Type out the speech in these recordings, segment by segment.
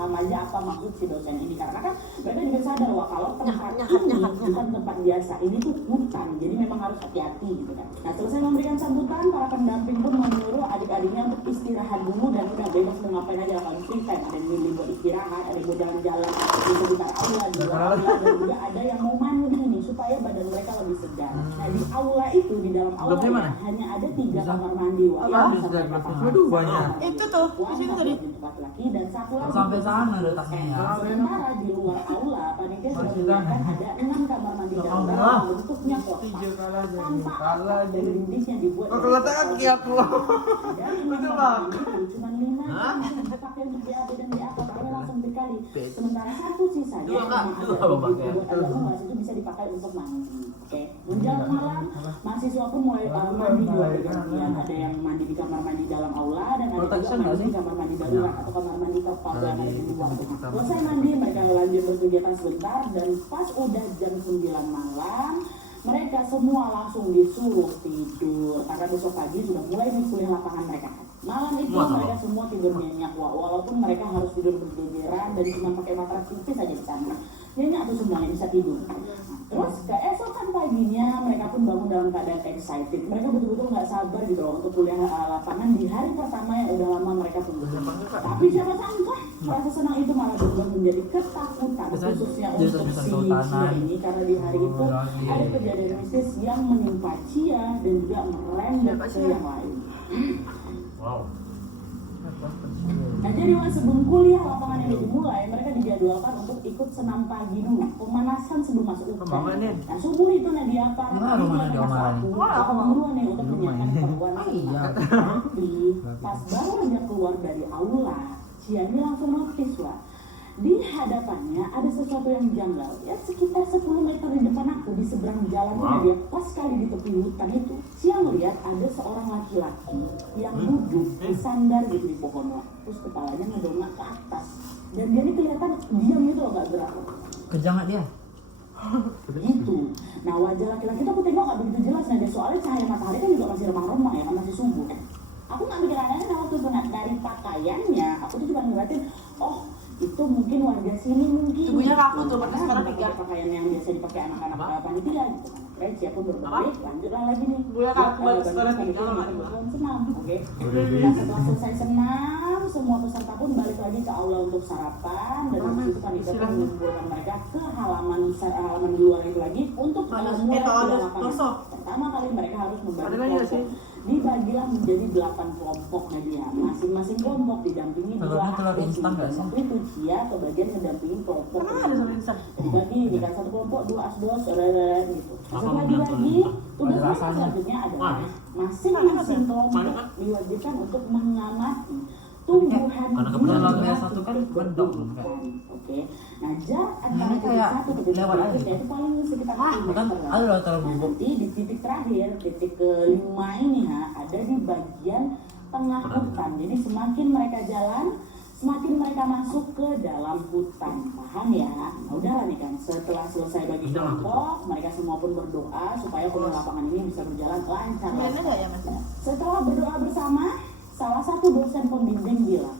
aja apa maksud si dosen ini, karena kan mereka juga sadar wah kalau tempat ini bukan tempat biasa, ini tuh hutan, jadi memang harus hati-hati gitu kan. Nah selesai memberikan sambutan, para pendamping pun menyuruh adik-adiknya untuk istirahat dulu dan udah bebas mau ngapain aja kalau free time. Ada yang milih buat istirahat, ada yang buat jalan-jalan di sekitar aula, di luar aula, dan juga ada yang mau mandi nih supaya badan mereka lebih segar. Nah di aula itu, di dalam aula hanya ada 3 kamar mandi. Itu tuh di sini tadi laki dan satu lagi sampai sana letaknya. sementara di luar aula panitia sudah menyiapkan ada 6 kamar mandi dalam bentuknya kotak tanpa atap dan dindingnya dibuat dari aku. dari 6 kamar mandi cuma 5 yang dipakai untuk BAB dan BAK karena langsung dikali, sementara satu sisanya yang agak luas itu bisa dipakai untuk mandi. Oke, menjelang malam mahasiswa pun mulai mandi dua bergantian, ada yang mandi di kamar mandi dalam aula dan ada juga mandi di kamar mandi darurat atau kamar mandi kapal yang ada di luar. Selesai mandi mereka lanjut berkegiatan sebentar dan pas udah jam 9 malam mereka semua langsung disuruh tidur karena besok pagi sudah mulai di kuliah lapangan mereka. Malam itu mereka semua tidur nyenyak walaupun mereka harus tidur berjejeran dan cuma pakai matras tipis aja di sana. Nyenyak tuh semuanya bisa tidur. Terus keesokan paginya mereka pun bangun dalam keadaan excited. Mereka betul-betul nggak sabar gitu loh untuk kuliah lapangan di hari pertama yang udah lama mereka tunggu. Tapi siapa sangka rasa senang itu malah berubah menjadi ketakutan khususnya untuk si Cia ini karena di hari itu ada kejadian mistis yang menimpa Cia dan juga merembet ke yang lain. Wow. Nah jadi sebelum kuliah lapangan ini dimulai, mereka dijadwalkan untuk ikut senam pagi dulu, pemanasan sebelum masuk ujian. Nah subuh itu Nadia para duluan nih untuk menyiapkan keperluan. Tapi pas baru aja keluar dari aula, Cia ini langsung notice wah, di hadapannya ada sesuatu yang janggal. Ya sekitar 10 meter di depan aku di seberang jalan dia pas kali di tepi hutan itu, Cia melihat ada seorang laki-laki yang duduk bersandar gitu di pohon, terus kepalanya ngedongak ke atas dan dia ini kelihatan diam gitu loh, nggak gerak. Kejam nggak dia? Gitu. Nah wajah laki-laki itu aku tengok nggak begitu jelas nah, soalnya cahaya matahari kan juga masih remang-remang ya kan, masih subuh kan. Aku nggak mikir aneh waktu itu dari pakaiannya, aku tuh cuma ngeliatin oh itu mungkin warga sini mungkin. Tubuhnya kaku tuh, berarti sekarang pakai pakaian yang biasa dipakai anak-anak panitia gitu kan. Keren siapa berbalik, lanjutlah lagi nih. Tubuhnya kaku banget sekarang tinggal senam, oke. Nah setelah selesai senam, semua peserta pun balik lagi ke aula untuk sarapan dan habis itu panitia pun mengumpulkan mereka ke halaman luar itu lagi untuk mulai lapangan. Pertama kali mereka harus membagi kelompok. Dibagilah menjadi 8 kelompok Nadia. Masing-masing kelompok didampingi 2 kelompok itu Cia kebagian mendampingi kelompok. Dibagi kan satu kelompok 2 asdos gitu. Setelah dibagi, tugas selanjutnya adalah masing-masing kelompok diwajibkan untuk mengamati tumbuhan satu kan bendok kan. Oke. Nah, jarak antara titik satu ke titik berikutnya itu paling sekitar 5 meter. Nanti di titik terakhir, titik ke-5 ini ada di bagian tengah hutan. Jadi semakin mereka jalan, semakin mereka masuk ke dalam hutan. Paham ya? Nah, udahlah nih kan. Setelah selesai bagi kelompok, mereka semua pun berdoa supaya kuliah lapangan ini bisa berjalan lancar. Setelah berdoa bersama, salah satu dosen pembimbing bilang,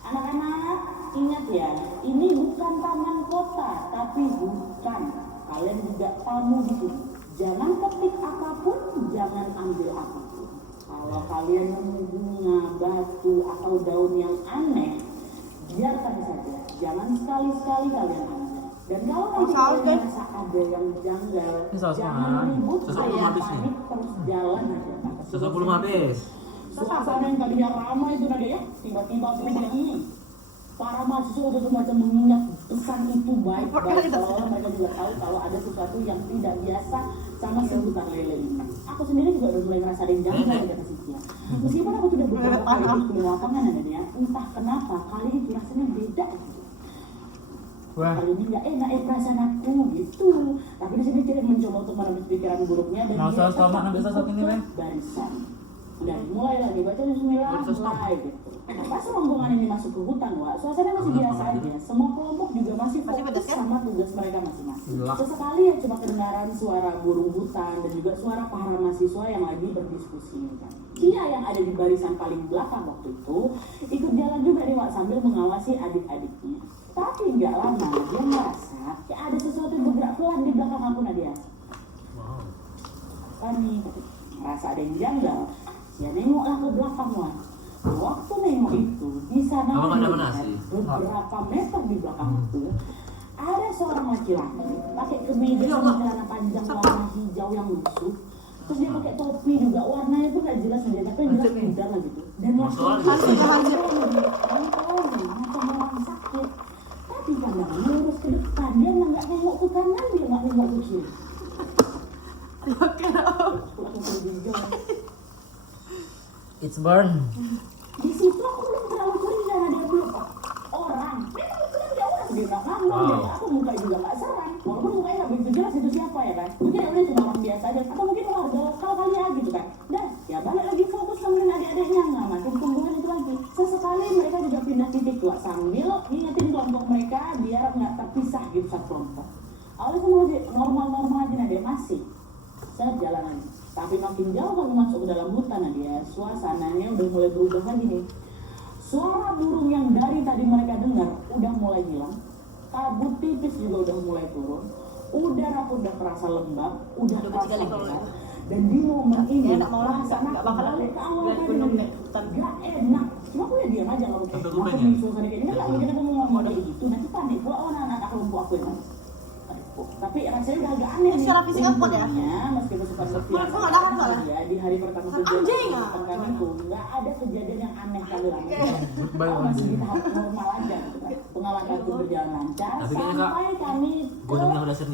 anak-anak ingat ya, ini bukan taman kota, tapi hutan. Kalian juga tamu di sini. Jangan ketik apapun, jangan ambil apapun. Kalau kalian nemu bunga, batu, atau daun yang aneh, biarkan saja. Jangan sekali-sekali kalian ambil. Dan kalau kalian merasa ada yang janggal, jangan ribut, panik, terus jalan aja. Sesuatu belum habis. Suasana yang tadinya ramai itu Nadia ya, tiba-tiba begini. Para mahasiswa udah semacam mengingat pesan itu baik-baik soalnya mereka juga tahu kalau ada sesuatu yang tidak biasa sama si hutan lele ini. Aku sendiri juga udah mulai merasa ada yang janggal di atas Cia. Meskipun aku sudah beberapa kali ikut di lapangan Nadia, entah kenapa kali ini rasanya beda gitu. Kali ini nggak enak perasaan aku gitu. Tapi di sini Cia mencoba untuk menembus pikiran buruknya dan dia tetap ikut barisan. Dan mulai lagi baca bismillah mulai gitu. Pas rombongan ini masuk ke hutan, suasana masih biasa aja. Semua kelompok juga masih fokus sama tugas mereka masing-masing. Sesekali ya cuma kedengaran suara burung hutan dan juga suara para mahasiswa yang lagi berdiskusi kan. Cia yang ada di barisan paling belakang waktu itu ikut jalan juga nih Wak sambil mengawasi adik-adiknya. Tapi nggak lama dia merasa kayak ada sesuatu yang bergerak pelan di belakang aku Nadia. Wow. Kami merasa ada yang janggal. Cia nengoklah ke belakang Wak. Waktu nengok itu di sana Abang ada mana sih? beberapa meter di belakang itu ada seorang laki-laki pakai kemeja sama celana panjang warna hijau yang lusuh. Terus dia pakai topi juga, warnanya tuh gak jelas aja, tapi jelas muda lah gitu. Dan laki-laki macam orang sakit. Tapi pandangan lurus ke depan, dia nggak nengok ke kanan, dia nggak nengok ke kiri. It's burn. Di situ aku belum terlalu curiga, dia belum orang. Memang itu kan dia orang, dia nggak ngambang, dia aku muka juga nggak serang. Walaupun mukanya nggak begitu jelas itu siapa ya kan. Mungkin udah cuma orang biasa aja, atau mungkin warga lokal kali ya gitu kan. Dan ya balik lagi fokus nemenin adik-adiknya, nggak makin tumbuhan itu lagi. Sesekali mereka juga pindah titik tuh sambil ngingetin kelompok mereka biar nggak terpisah gitu satu kelompok. Awalnya semua normal-normal aja Nadia masih saya jalan lagi. Tapi makin jauh kamu masuk ke dalam hutan Nadia, suasananya udah mulai berubah lagi nih. Suara burung yang dari tadi mereka dengar udah mulai hilang. Kabut tipis juga udah mulai turun. Udara udah terasa lembab, udah terasa gelap. Dan di momen ini perasaan nggak bakal balik ke awal lihat tadi gunung Nadia. kayak hutan. Gak enak. Cuma aku ya diam aja kalau kayak Sampai masuk ya? di suasana kayak ini kan gak mungkin aku mau ngomong kayak gitu. Nanti panik pula anak-anak lumpuh aku yang tapi rasanya udah agak aneh nih. Secara fisik aku kuat ya? Meskipun suka Menurut gua nggak ada kan, Pak, ya di hari pertama Kan anjing, ya? pekan itu nggak ada kejadian yang aneh kali lagi. Goodbye, Masih di anjing. tahap normal aja gitu kan. Pengalaman itu berjalan lancar Tapi kayaknya, Kak, sampai kami gunung yang udah sering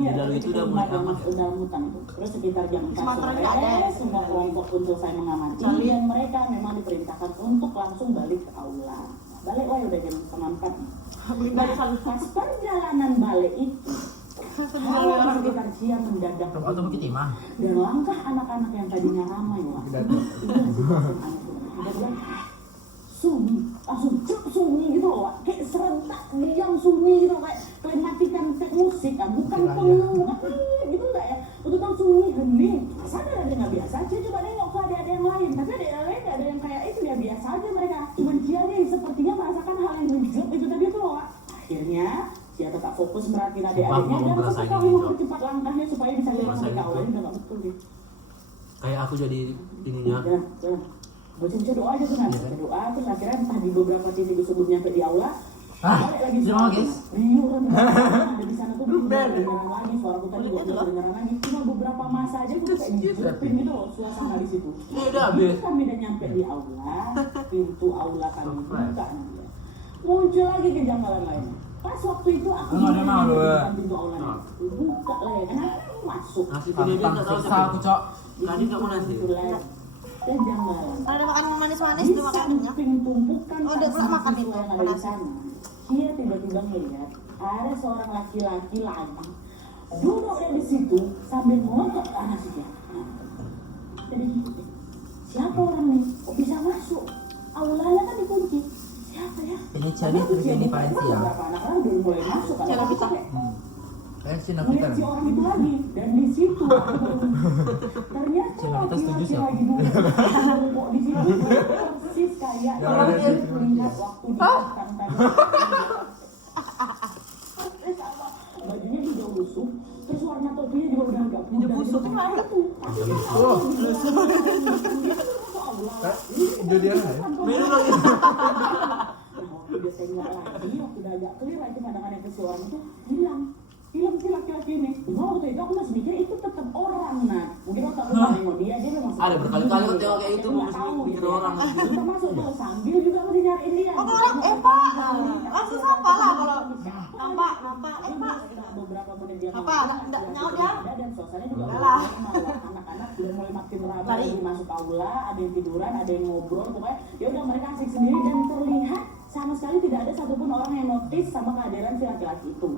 dilalui itu udah mulai aman ya? dalam hutan itu. Terus sekitar jam 4 Sumatera sore juga ada. semua kelompok pun selesai mengamati dan mereka memang diperintahkan untuk langsung balik ke aula. Balik wah udah jam 3:30 nih. Nah, pas perjalanan balik itu hal sekitar siang mendadak Atau mungkin timah. dan langkah anak-anak yang tadinya ramai wah itu tiba-tiba sunyi langsung cuk sunyi gitu loh Wak. Kayak serentak diam sunyi gitu kayak matikan musik kan bukan gitu enggak ya untuk tahu sunyi hening sadar ada nggak biasa aja coba nengok ke adik-adik yang lain tapi adik lain nggak ada yang kayak itu ya biasa aja mereka cuman dia nih sepertinya merasakan hal yang menjut itu tadi tuh loh Wak. Akhirnya dia tetap fokus merhatiin adik-adiknya dan sesekali mempercepat langkahnya supaya bisa lihat mereka awalnya udah nggak betul deh. Kayak aku jadi ininya. Ya. Baca doa aja tuh nanti. Doa terus akhirnya entah di beberapa titik sebelum nyampe di aula. Balik lagi jangan guys. Riuh kan ada di sana tuh kedengeran lagi suara hutan juga kedengeran lagi. Cuma beberapa masa aja tuh kayak dijepin gitu loh suasana di situ. Udah habis. Kami udah nyampe di aula, pintu aula kami buka nanti. Muncul lagi kejanggalan lain. Pas waktu itu aku buka pintu aula buka lah ya karena masuk. Nasi video dia nggak tahu siapa. Cok. Tadi kamu nasi. Kejanggalan. Kalau ada makan manis-manis Di tuh makannya. samping tumpukan Oh, udah pula makan itu, yang ada di sana, dia tiba-tiba melihat ada seorang laki-laki lagi duduk di situ sambil mengotok ke arah dia. Jadi siapa orang nih? Kok bisa masuk? Aulanya kan dikunci. Siapa ya? Ini Ciani terus ini Valencia. Beberapa anak orang udah mulai masuk. Cara kita. Valencia Melihat Peter. si orang itu lagi dan di situ ternyata Cina, kita setuju, laki-laki Sia. lagi dulu kok di situ persis kayak Ya, orang ada yang di melihat waktu di belakang tadi. Sama, bajunya juga lusuh terus warna topinya juga udah agak pudar busuk gitu. kan? Itu, tapi kan Oh. itu dia Minum lagi. waktu dia tengok lagi waktu udah agak clear lagi pandangannya ke si orang itu hilang si laki-laki ini. Cuma waktu itu aku masih mikir itu tetap orang nah mungkin waktu aku nengok dia memang Ada berkali-kali kok tengok kayak itu, nggak masih tahu mikir gitu ya. orang. Kita masuk tuh sambil juga masih nyariin dia. Oh, kalau orang Pak. Langsung sapa lah kalau nampak beberapa menit dia Apa? Nggak nyaut ya? dan suasana juga Enggak udah lah. normal. Anak-anak udah mulai makin ramai Tadi. lagi masuk aula, ada yang tiduran, ada yang ngobrol, pokoknya ya udah mereka asik sendiri dan terlihat sama sekali tidak ada satupun orang yang notice sama kehadiran si laki-laki itu.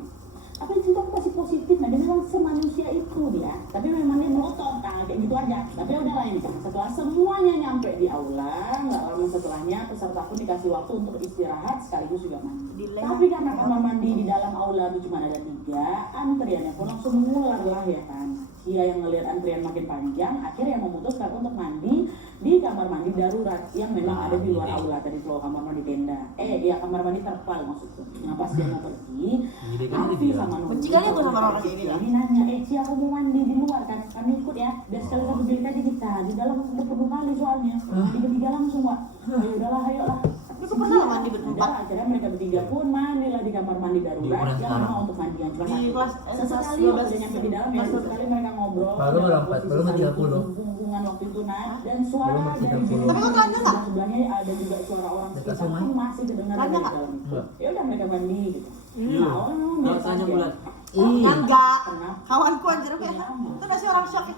Tapi itu aku pas masih positif, nah dia memang semanusia itu dia, tapi memang dia melotot, nah kayak gitu aja. Tapi udah ini setelah semuanya nyampe di aula, nggak lama setelahnya peserta pun dikasih waktu untuk istirahat sekaligus juga mandi. Tapi karena kamar mandi di dalam aula itu cuma ada 3, antriannya pun langsung mulai lah ya kan. Dia yang ngelihat antrian makin panjang, akhirnya memutuskan untuk mandi di kamar mandi darurat yang memang ada di luar aula tadi, kalau kamar mandi tenda. Ya kamar mandi terpal maksudku. Nah pas dia mau pergi, Arfi sama Nuni Benci kali aku sama orang kayak gini. ini nanya, Ci aku mau mandi di luar kan, kami ikut ya, biar sekali satu bilik aja kita, di dalam udah penuh kali soalnya, tiga langsung Wak. Ayo udahlah, ayolah. Aku pernah lah mandi berempat. Akhirnya mereka bertiga pun mandi lah di kamar mandi darurat yang memang untuk mandian cuma Di kelas sesekali 12 waktu nyampe di dalam ya, sesekali mereka ngobrol. Baru berempat, baru posisi 30. hubungan waktu itu dan suara Baru dari 30. Tapi kok Belanda nggak? sebelahnya ada juga suara orang Dekat sekitar rumah. pun masih kedengaran Belanda dari nggak? dalam itu. Nggak. Ya udah mereka mandi gitu. Iya. Nah, orang memang Nggak biasa tanya aja. bulan. Iya enggak. Kenapa? Kawanku anjir aku ya. Itu nasi orang shock ya.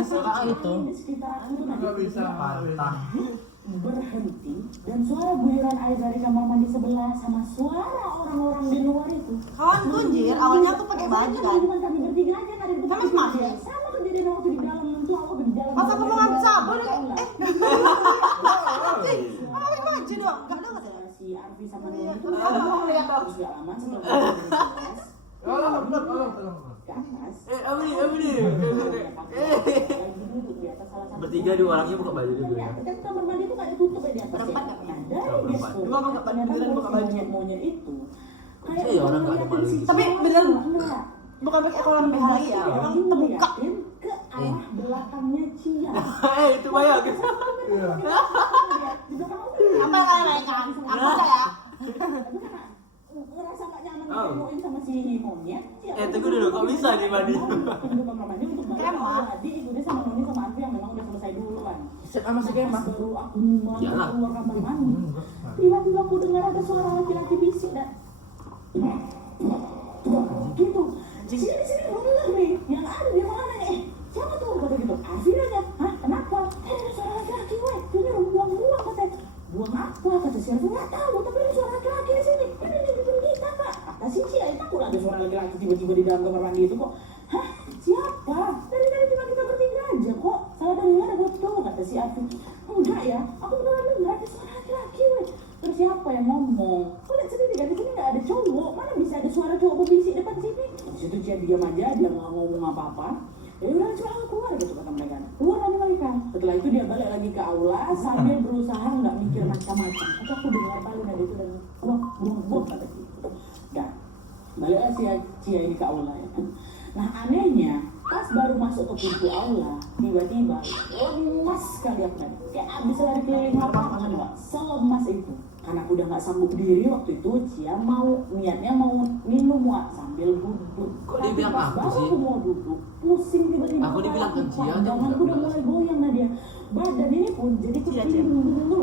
Sekarang itu Di sekitar aku tuh nggak bisa pantang. berhenti dan suara guyuran air dari kamar mandi sebelah sama suara orang-orang di luar itu. Kawanku anjir, awalnya aku pakai baju kan. Cuma kami bertiga aja nggak ada di tempat Sama Mas. kejadian. Sama kejadian waktu di dalam itu aku di dalam. Pas aku mau ngambil sabun, Anjing. Pakai baju dong. Enggak dong katanya. Si Arfi sama Nuni itu Aku mau lihat dong. terus gak lama setelah kejadian di kelas, Tolong. ke atas. Apa nih? Bertiga 2 orangnya buka baju juga ya. Kan kamar mandi itu nggak ditutup ya di atas. Berempat ya. nggak? Nah, dari Berempat. gestur, Dua buka baju, ternyata beneran buka baju. monyet-monyet itu. Kayak Iya, orang nggak ada ngeliatin malu. si Tapi Cia beneran enggak. bukan pakai kolam BH lagi ya. Memang terbuka. Ngeliatin ke arah belakangnya Cia. Itu bayang. Di belakang aku Apa yang kalian naikkan? Aku enggak ya. ngerasa gak nyaman Oh. ditemuin sama si monyet. Cia, Tunggu dulu, kok bisa nih mandi? Pintu kamar mandi untuk balik. Kemah. Tadi ikutin sama Nuni sama Arfi yang memang udah selesai duluan. Sama si Kemah. Baru aku mau Iyalah. keluar kamar mandi. Tiba-tiba aku dengar ada suara laki-laki bisik dan gitu. Sini bener nih. Yang ada di mana nih? Siapa tuh? Kata gitu. Arfi nanya, hah kenapa? Ada suara laki-laki weh. Ini buang-buang katanya. Buang apa? Kata si Arfi nggak tahu. Tapi ada suara laki-laki di sini. Ini di depan kita kak. Kata si Cia, takut ada suara laki-laki tiba-tiba di dalam kamar mandi itu kok. Hah? Siapa? Dari cuma kita bertiga aja kok. Salah dengar buat cowok kata si Arfi. Enggak ya, aku beneran dengar ada suara laki-laki weh. Terus siapa yang ngomong? Kok lihat sendiri kan di sini nggak ada cowok. Mana bisa ada suara cowok berbisik depan sini? Di situ Cia diam aja, dia nggak ngomong apa-apa. Ya udah coba keluar gitu kata mereka. Keluar lagi mereka. Setelah itu dia balik lagi ke aula sambil berusaha nggak mikir macam-macam. Tapi aku dengar paling ada itu dan buang kata gitu. Dan baliklah si Cia ini ke aula ya kan. Nah anehnya pas baru masuk ke pintu aula tiba-tiba lemas sekali aku tadi. Kayak abis lari keliling lapangan Pak. Selemas itu. Karena aku udah nggak sanggup diri waktu itu, Cia niatnya mau minum Wak sambil duduk. Kok dia bilang pas aku baru sih? aku mau duduk, pusing tiba-tiba. Aku dibilang ke Cia, dia jangan nggak udah bilang. mulai goyang nah dia. Badan ini pun jadi Cia. kepilih dulu.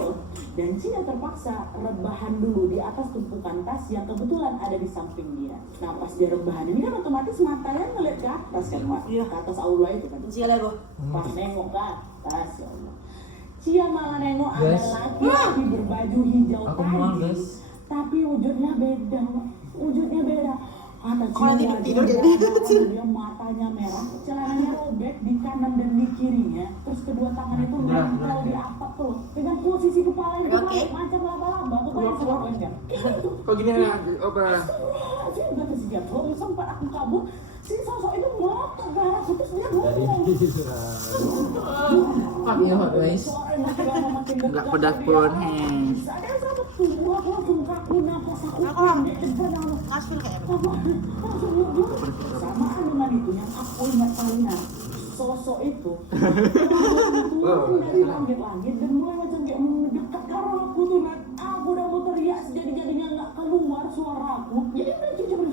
Dan Cia terpaksa rebahan dulu di atas tumpukan tas yang kebetulan ada di samping dia. Nah pas dia rebahan ini kan otomatis matanya ngeliat ke atas kan Wak, Iya. ke atas aula itu kan. Cia lego. Pas nengok ke atas ya Allah. Cia malah nengok ada Guys. laki-laki berbaju hijau Aku mual, tadi. guys. Tapi wujudnya beda, Wak. Wujudnya beda. Kata Kalau Cia tidur wajahnya jadi merah, dia matanya merah, celananya robek di kanan dan di kirinya, terus kedua tangan itu nempel di atap tuh, dengan posisi kepala itu Oke. macam laba-laba, tuh banyak sebuah kan? Gitu. Kok gini ya? Apa? Astagfirullahaladzim, kata si Cia. Kalau sempat aku kabur, si sosok itu ngotot ke arahku, terus dia ngomong. Fuck you, guys. Nggak pedas pun, Ada satu tuh, aku langsung kaku nafas aku pendek depan aku. Ngasfil kayak apa? Samaan dengan itu yang aku ingat paling sosok itu turun dari langit-langit dan mulai macam kayak mendekat ke arah aku tuh Nat. Aku udah mau teriak sejadi-jadinya nggak keluar suara aku. Jadi udah cuma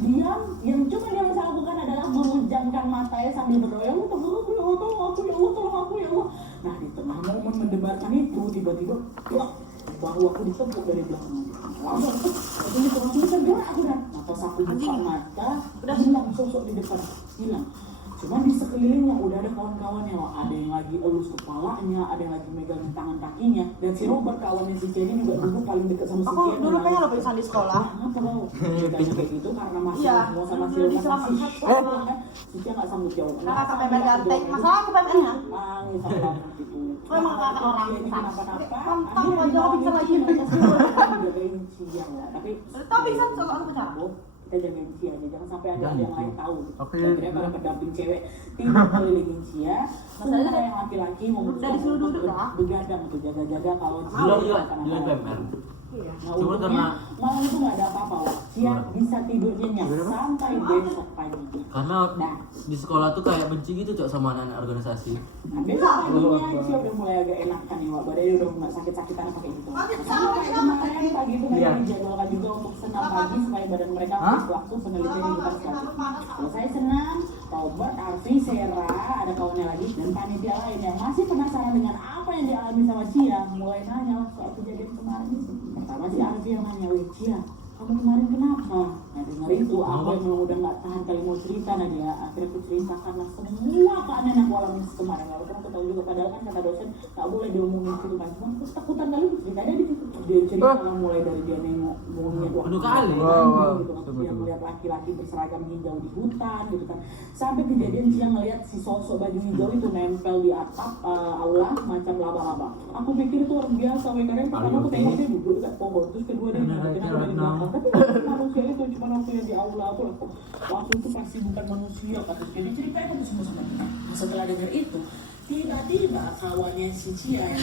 diam. Yang cuma dia bisa lakukan adalah memejamkan matanya sambil berdoa, ya Allah tolong aku, ya Allah tolong aku, ya Allah tolong aku, ya Allah. Nah di tengah momen mendebarkan itu tiba-tiba bahu aku ditepuk dari belakang. Langsung tergerak aku dan pas aku buka mata, udah hilang sosok di depan, hilang. Cuma di sekelilingnya udah ada kawan-kawannya, ada yang lagi elus kepalanya, ada yang lagi megang tangan kakinya, dan si Robert kawannya si Cherry juga duduk paling dekat sama si Aku Cherry. dulu pengen lo pingsan di sekolah. Kenapa lo? Ceritanya kayak gitu karena masih Iya. mau sama si Dulu Robert diselamatkan. kan si Cherry nggak sanggup jawab. Kakak PMR ganteng. Masalah aku PMR-nya. Nangis sama gitu. Oh, emang kakak orang Cherry pingsan. kenapa-napa. Pantang wajah aku bisa lagi. Jagain Cian ya, tapi Tapi pingsan soal aku pecah. kita jagain Cia aja, jangan sampai ada yang lain tahu. Oke. Akhirnya para pendamping cewek tidak kelilingin Cia, sementara yang laki-laki memutuskan Dari dulu untuk duduk lah. begadang untuk jaga-jaga kalau Dulu juga akan di ada. PMR. Iya. Nah, Cuma untungnya karena- malam itu nggak ada apa-apa, Wak. Cia bisa tidur nyenyak sampai besok pagi. Karena di sekolah tuh kayak benci gitu cok sama anak-anak organisasi. Nah, besok paginya Cia udah mulai agak enakan nih, Wak. Badannya udah nggak sakit-sakitan apa kayak gitu. Sampai kemarin pagi itu mereka dijadwalkan juga untuk senam pagi supaya badan mereka habis waktu penelitian di depan sekali. Selesai senam, Robert, Arfi, Sarah, ada kawannya lagi, dan panitia lain yang masih penasaran dengan apa yang dialami sama Cia, mulai nanya lah soal kejadian kemarin itu. Pertama si Arfi yang nanya, "Wih Cia, kamu kemarin kenapa?" Nah denger itu, aku memang udah gak tahan kali mau cerita. Nah dia akhirnya aku ceritakanlah semua keadaan yang aku alami kemarin. Lalu kan aku tahu juga, padahal kan kata dosen gak boleh diomongin gitu kan. Cuma aku takutan kali ceritanya di situ. Dia cerita mulai dari dia nengok monyet waktu Aduh, kali. gitu kan. Dia melihat laki-laki berseragam hijau di hutan gitu kan. Sampai kejadian dia ngelihat si sosok baju hijau itu nempel di atap aula macam laba-laba. Aku pikir itu orang biasa, karena pertama aku tengok dia duduk dekat pohon, terus kedua dia ngeliatin aku dari belakang. Tapi bukan manusia itu, cuma waktu yang di aula aku lah. Waktu itu pasti bukan manusia, kata. Jadi ceritanya itu semua sama kita. Setelah dengar itu, tiba-tiba kawannya si Cia yang